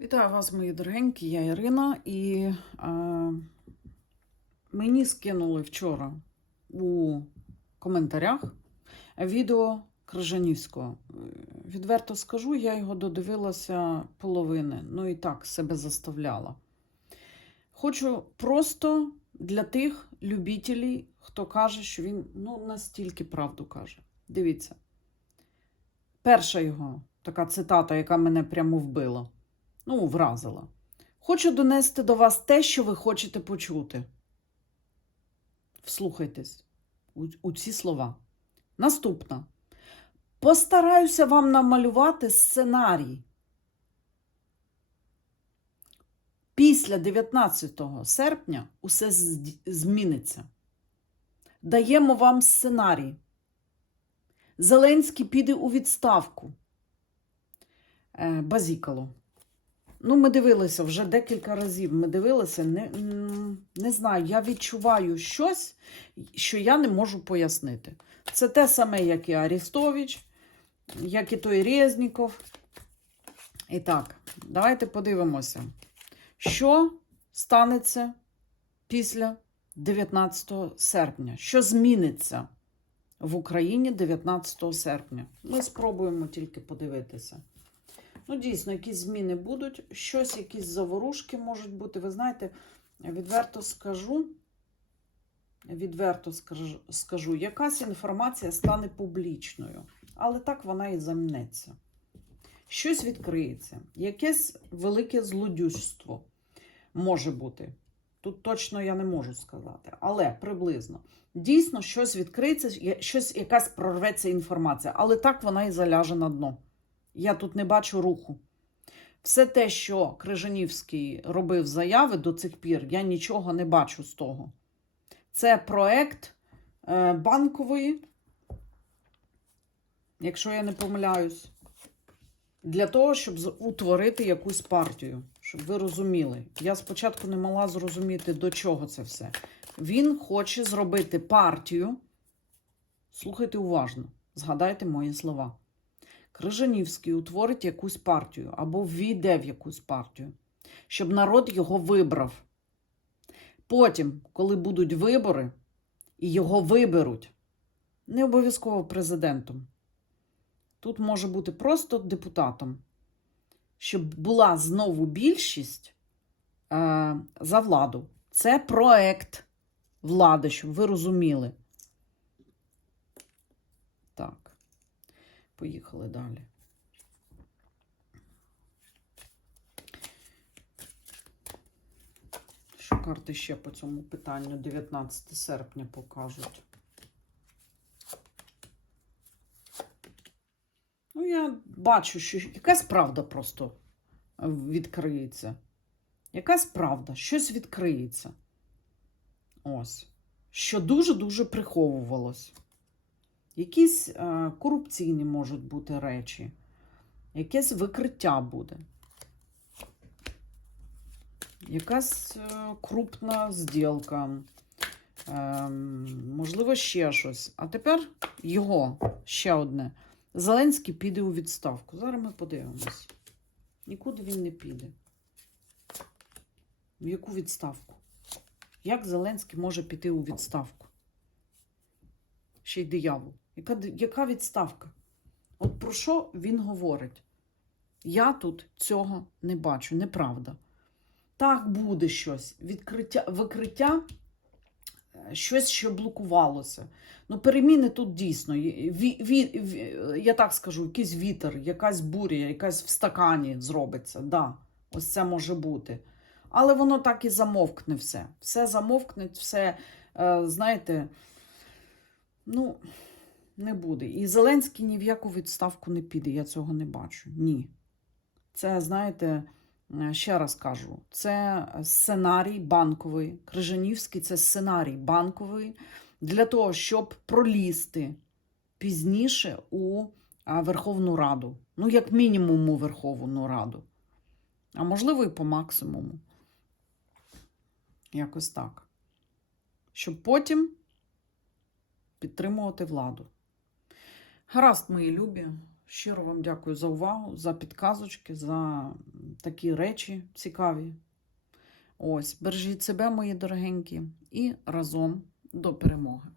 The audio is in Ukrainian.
Вітаю вас, мої дорогенькі, я Ірина, і е, мені скинули вчора у коментарях відео Крижанівського. Відверто скажу, я його додивилася половини, ну і так себе заставляла. Хочу просто для тих любителів, хто каже, що він ну, настільки правду каже. Дивіться. Перша його така цитата, яка мене прямо вбила ну, вразила. Хочу донести до вас те, що ви хочете почути. Вслухайтесь у, у ці слова. Наступна. Постараюся вам намалювати сценарій. Після 19 серпня усе зміниться. Даємо вам сценарій. Зеленський піде у відставку. Е, Базікало. Ну, ми дивилися вже декілька разів. Ми дивилися, не, не знаю, я відчуваю щось, що я не можу пояснити. Це те саме, як і Арістович, як і той Резніков. І так, давайте подивимося, що станеться після 19 серпня, що зміниться в Україні 19 серпня. Ми спробуємо тільки подивитися. Ну, дійсно, якісь зміни будуть, щось, якісь заворушки можуть бути. Ви знаєте, відверто скажу, відверто скажу, якась інформація стане публічною, але так вона і замнеться. Щось відкриється, якесь велике злодюжство може бути. Тут точно я не можу сказати, але приблизно. Дійсно, щось відкриється, щось, якась прорветься інформація, але так вона і заляже на дно. Я тут не бачу руху. Все те, що Крижанівський робив заяви до цих пір, я нічого не бачу з того. Це проект е, банкової, якщо я не помиляюсь, для того, щоб утворити якусь партію. Щоб ви розуміли. Я спочатку не могла зрозуміти, до чого це все. Він хоче зробити партію. Слухайте уважно, згадайте мої слова. Крижанівський утворить якусь партію або ввійде в якусь партію, щоб народ його вибрав. Потім, коли будуть вибори, і його виберуть, не обов'язково президентом. Тут може бути просто депутатом, щоб була знову більшість е, за владу. Це проект влади, щоб ви розуміли. Так. Поїхали далі. Що карти ще по цьому питанню 19 серпня покажуть? Ну, я бачу, що якась правда просто відкриється. Якась правда, щось відкриється. Ось. Що дуже-дуже приховувалось. Якісь е, корупційні можуть бути речі, якесь викриття буде. Якась е, крупна зділка, е, можливо, ще щось. А тепер його ще одне. Зеленський піде у відставку. Зараз ми подивимось. Нікуди він не піде. В яку відставку? Як Зеленський може піти у відставку? Ще й диявол. Яка, яка відставка? От про що він говорить? Я тут цього не бачу, неправда. Так, буде щось. Відкриття, викриття, е, щось, що блокувалося. Ну, переміни тут дійсно. Ві, ві, ві- я так скажу, якийсь вітер, якась буря, якась в стакані зробиться. Да, ось це може бути. Але воно так і замовкне все. Все замовкне, все, е, знаєте, ну, не буде. І Зеленський ні в яку відставку не піде, я цього не бачу. Ні. Це, знаєте, е, ще раз кажу, це сценарій банковий. Крижанівський це сценарій банковий для того, щоб пролізти пізніше у Верховну Раду. Ну, як мінімум, у Верховну Раду. А можливо, і по максимуму. Якось так. Щоб потім підтримувати владу. Гаразд, мої любі. Щиро вам дякую за увагу, за підказочки, за такі речі цікаві. Ось, бережіть себе, мої дорогенькі, і разом до перемоги.